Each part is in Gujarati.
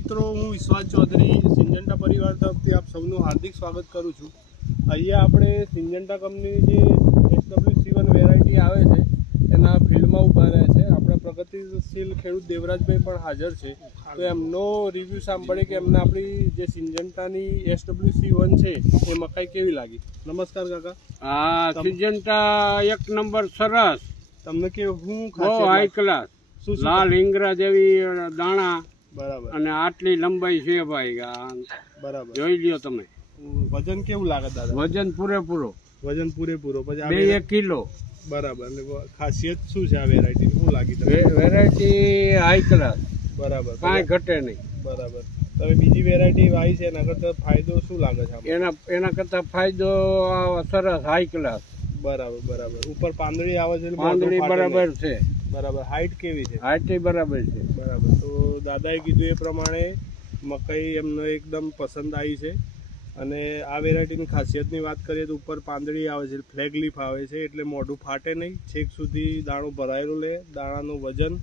મિત્રો હું વિશ્વાસ ચૌધરી સિંજન્ટા પરિવાર તરફથી આપ સૌનું હાર્દિક સ્વાગત કરું છું. અહીંયા આપણે સિંજન્ટા કંપનીની જે એસડબલ્યુ સીવન વેરાયટી આવે છે એના ફિલ્ડમાં ઊભા રહ્યા છે. આપણા પ્રગતિશીલ ખેડૂત દેવરાજભાઈ પણ હાજર છે. તો એમનો રિવ્યૂ સાંભળે કે એમને આપણી જે સિંજન્ટાની એસડબલ્યુ સી વન છે એ મકાઈ કેવી લાગી? નમસ્કાર કાકા. આ સિજન્ટા એક નંબર સરસ. તમને કે હું હાઈ ક્લાસ લાલ હિંગરા જેવી દાણા. બરાબર. અને આટલી લંબાઈ છે ભાઈ બરાબર. જોઈ લ્યો તમે. વજન કેવું લાગે દાદા? વજન પૂરેપૂરો. વજન પૂરેપૂરો. પછી આ બે એક કિલો. બરાબર. એટલે ખાસિયત શું છે આ વેરાયટી શું લાગી તમને? વેરાયટી હાઈ ક્લાસ બરાબર. કાંઈ ઘટે નહીં. બરાબર. તમે બીજી વેરાયટી વાવી છે એના કરતાં ફાયદો શું લાગે છે એના એના કરતાં ફાયદો સરસ હાઈ ક્લાસ બરાબર બરાબર. ઉપર પાંદડી આવે છે પાંદડી બરાબર છે. બરાબર. હાઈટ કેવી છે? હાઈટ બરાબર છે. બરાબર. તો દાદાએ કીધું એ પ્રમાણે મકાઈ એમને એકદમ પસંદ આવી છે. અને આ વેરાયટીની ખાસિયતની વાત કરીએ તો ઉપર પાંદડી આવે છે ફ્લેગ લીફ આવે છે એટલે મોઢું ફાટે નહીં. છેક સુધી દાણો ભરાયેલું લે. દાણાનું વજન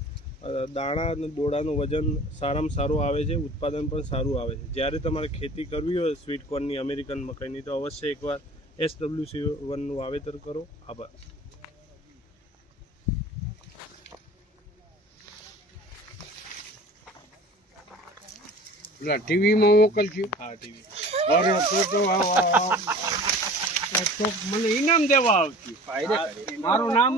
દાણા અને દોડાનું વજન સારામાં સારું આવે છે ઉત્પાદન પણ સારું આવે છે. જ્યારે તમારે ખેતી કરવી હોય સ્વીટ કોર્નની અમેરિકન મકાઈની તો અવશ્ય એકવાર એસ ડબલ્યુ સી વનનું વાવેતર કરો. આભાર. એટલે ટીવીમાં મોકલશું હા ટીવી. અરે તો તો મને ઇનામ દેવા આવતી. મારું નામ